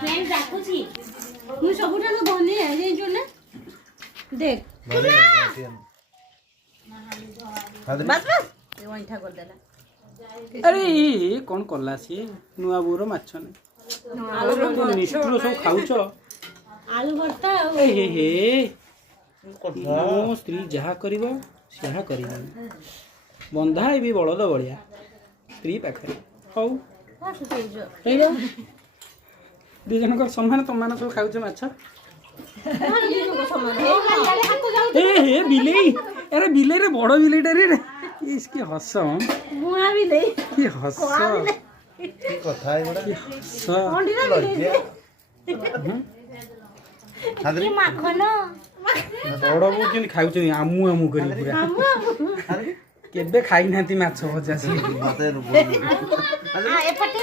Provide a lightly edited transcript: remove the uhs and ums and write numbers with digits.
friend डाकुची मु सबुठानु बने हे जो ना देख बस बस ये वंठा कर देला अरे ये कौन कला सी नुआ बोर माछ ने निष्ठुर सब खाउछ आलू भरता ए हे हे मो स्त्री जहा करिवो सेहा करिवो बंधा भी बलद बलिया स्त्री पाखरे हौ दी जन को सम्मान तमान सब खाउछ माछ ए हे बिलेई अरे बिलेई रे बड़ बिलेईटा रे इसकी हस मुआ भी ले की हस की कथा है बड़ा हस ये माखन बड़ बो केन खाउछ आमु आमु करी पूरा केबे खाई नांती माछ भजा से मते आ एपटे